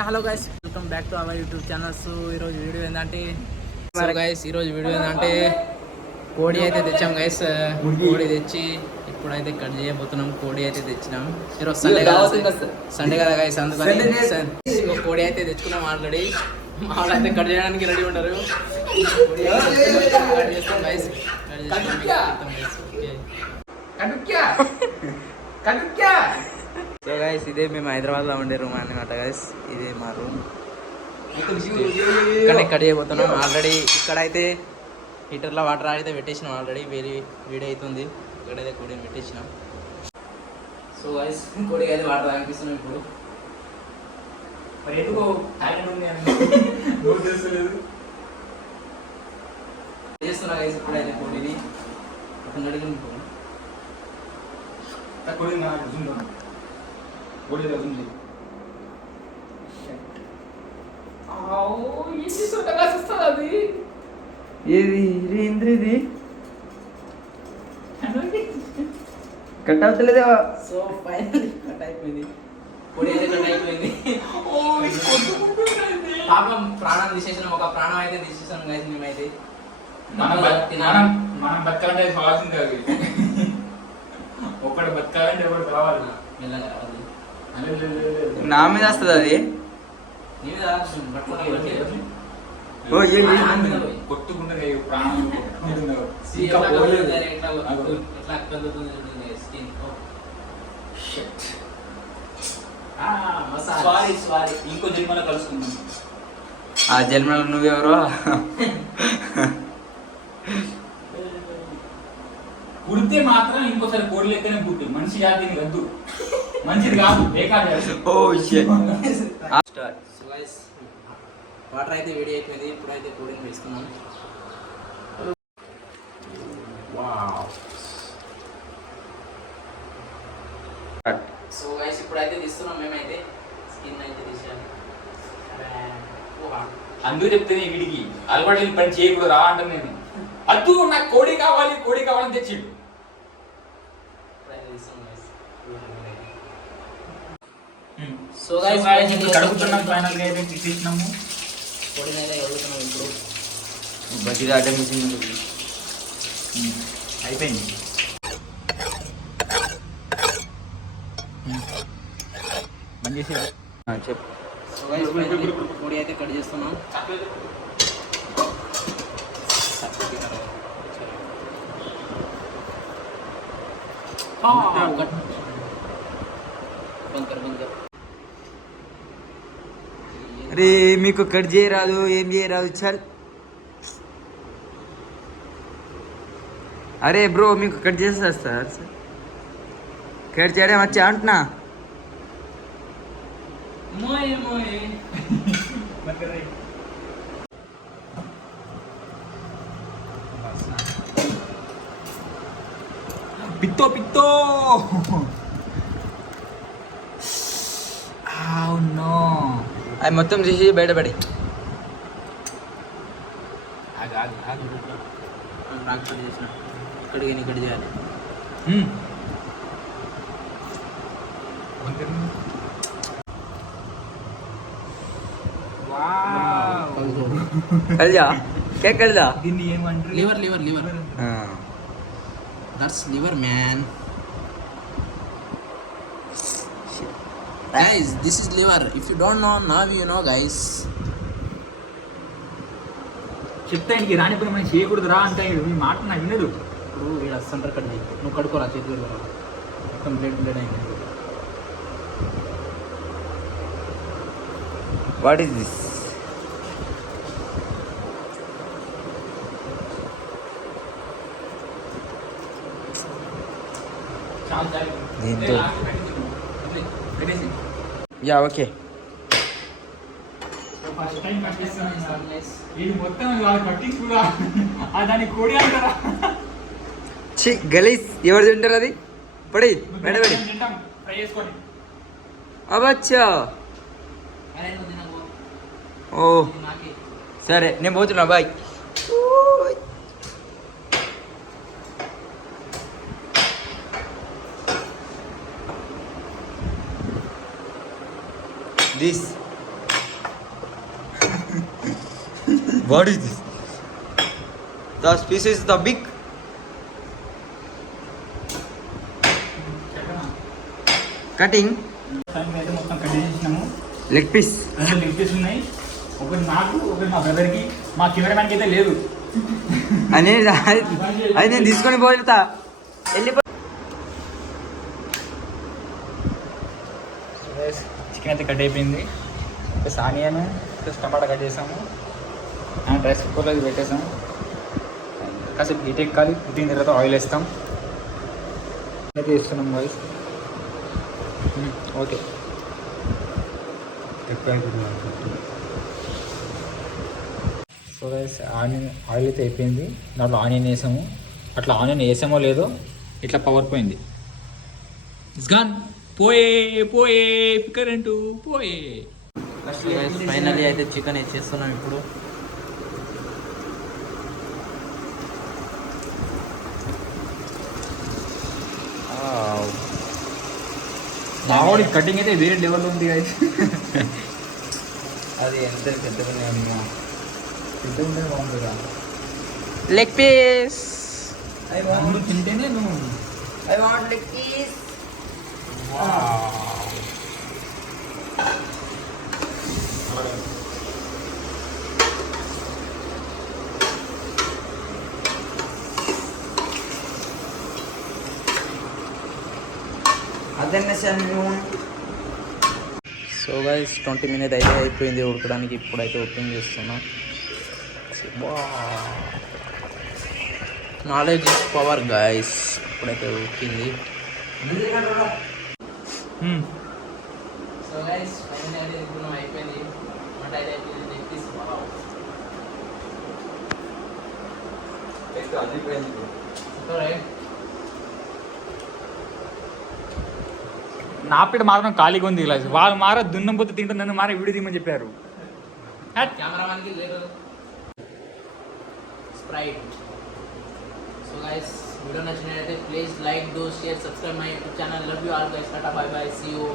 Hello guys, welcome back to our YouTube channel. So ఈరోజు video ఏంటంటే కోడి అయితే తెచ్చాం గైస్. కోడి తెచ్చి ఇప్పుడైతే కట్ చేయబోతున్నాం. కోడి అయితే తెచ్చినాం. ఈరోజు సండే కదా గైస్, అందుకని కోడి అయితే తెచ్చుకున్నాం ఆల్రెడీ. వాళ్ళు అయితే కట్ చేయడానికి రెడీ ఉంటారు. కట్ చేస్తాం గైస్. సో గైస్, ఇదే మేము హైదరాబాద్లో ఉండే రూమ్ అన్నమాట గైస్. ఇదే మా రూమ్. ఇక్కడనే కట్ చేయబోతున్నాం. ఆల్రెడీ ఇక్కడైతే హీటర్లో వాటర్ అయితే పెట్టేసినాం. ఆల్రెడీ వేడి అవుతుంది. ఇక్కడైతే కోడిని పెట్టేసినాం. సో గైస్, కోడికి అయితే వాటర్ తాగిపిస్తున్నాం ఇప్పుడు. చేస్తున్నా గైస్ ఇప్పుడైతే కోడిని అతను అడిగింది. ఏది ఇంద్రిది కట్ అవుతలేదా? సో ఫైనల్ కట్ అయిపోయింది. పొడి అయితే కట్ అయిపోయింది. పాపం ప్రాణం తీసేసినాం. ఒక ప్రాణం అయితే తీసేసాం గైస్ మేమైతే. మనం బతకాలంటే కావాల్సింది కాదు. ఒకటి బతకాలంటే ఒకటి కావాలి. నా మీద వస్తుంది అది. కొట్టుకుంటే ప్రాణం ఇంకో జన్మలో కలుసుకుందాం. ఆ జన్మలో నువ్వెవరో పుడితే మాత్రం ఇంకోసారి కోడి లెక్కనే పుట్టి మనిషి జాతిని వద్దు. మంచిది కాదు, బేకార్. వాటర్ అయితే వేడి అయిపోయింది. ఇప్పుడైతే కోడిని వేస్తున్నాం. సో గైస్, ఇప్పుడైతే తీస్తున్నాం మేమైతే. స్కిన్ అయితే తీసాను. అందరూ చెప్తేనే వీడికి అలవాటు పని చేయకూడదు రా అంటే నేను అద్దు నాకు కోడి కావాలని తెచ్చిండు. So guys, కడుగుతున్నాం. ఫైనల్ గా అయితే తీసేసినాము. కోడిని అయితే కడుగుతున్నాం ఇప్పుడు. బట్టి దాటే మిషన్ అయిపోయింది. చెప్పు. సో గైస్, కోడి అయితే కట్ చేస్తున్నాం. అరే మీకు కట్ చేయరాదు, ఏం చేయరాదు. చల్ అరే బ్రో, మీకు కట్ చేస్తారు సార్. కట్ చేయడం వచ్చా అంటున్నా. పిత్తో నో, అది మొత్తం తీసి బయటపడి ఇక్కడ చేయాలి. కలిజా కేక్ కలిదా. దీన్ని ఏమంటారు? Liver that's liver man. Guys, this is liver. If you don't know, now you know guys. చెప్తా ఇంటికి రానిపోయిన మనం చేయకూడదు రా అంటే మీ మాట నాకు వినడు. ఇప్పుడు వీడు సెంటర్ కట్ చేయి. నువ్వు కడుకోరా చేతులు మొత్తం బ్లేడ్ అయింది. What is this? దీంతో యా ఓకే. ఫస్ట్ టైం కట్టిస్తాను. ఇది మొత్తం కట్టించి కూడా దాన్ని కోడి అంటారా? ఛీ గలీస్, ఎవరు తింటారు అది? పడి బయటపడి ఫ్రై చేసుకోండి. అవచ్చా. ఓ సరే, నేను పోతున్నా. Bye. this what is this the piece is the big cutting అయితే మొత్తం కట్ చేసినాము. Leg piece. రెండు లెగ్ పీస్ ఉన్నాయి. ఒకటి నాకు, ఒకటి మా బ్రదర్కి. మా కెమెరామ్యాన్కి అయితే లేదు. అని అది నేను తీసుకొని పోతా వెళ్ళిపో. చికెన్ అయితే కట్ అయిపోయింది. ప్లస్ ఆనియన్ ప్లస్ టమాటా కట్ చేసాము. అండ్ రైస్ కుక్కర్లో అది పెట్టేసాము. కాసేపు హీట్ ఎక్కాలి. ఉడికిన తర్వాత ఆయిల్ వేస్తాం. అయితే వేస్తున్నాం guys. Okay. So guys onion oil అయితే అయిపోయింది. దాంట్లో ఆనియన్ వేసాము. అట్లా ఆనియన్ వేసామో లేదో ఇట్లా పవర్ పోయింది. It's gone. పోయే పోయే కరెంటు పోయే. ఫైనల్లీ అయితే చికెన్ ఇచ్చేస్తున్నాం ఇప్పుడు. మావాడి కటింగ్ అయితే వేరే లెవెల్లో ఉంది గైస్. అది ఎంత పెద్దగా పెద్ద ఉంటే బాగుంటుందా? Leg piece. అన్ను తింటేనే నువ్వు I want leg piece. So guys 20 minutes అయితే అయిపోయింది ఉడకడానికి. ఇప్పుడైతే ఓపెన్ చేస్తున్నా. Knowledge is power guys. ఇప్పుడైతే ఉడికింది. సో గైస్ ఫైనల్ అయితే ఇప్పుడు అయిపోయింది. వంట అయితే అయిపోయింది. నా పిట మాత్రం ఖాళీగా ఉంది గ్లాస్. వాళ్ళు మార దున్నం పోతే తింటారు, నన్ను మార వీడియో తీయమని చెప్పారు. కెమెరామెన్కి లేదు స్ప్రైట్. సో గైస్ వీడియో నచ్చినట్లయితే please like, do, share, subscribe my YouTube channel. Love you all guys. టాటా బై బై. See you.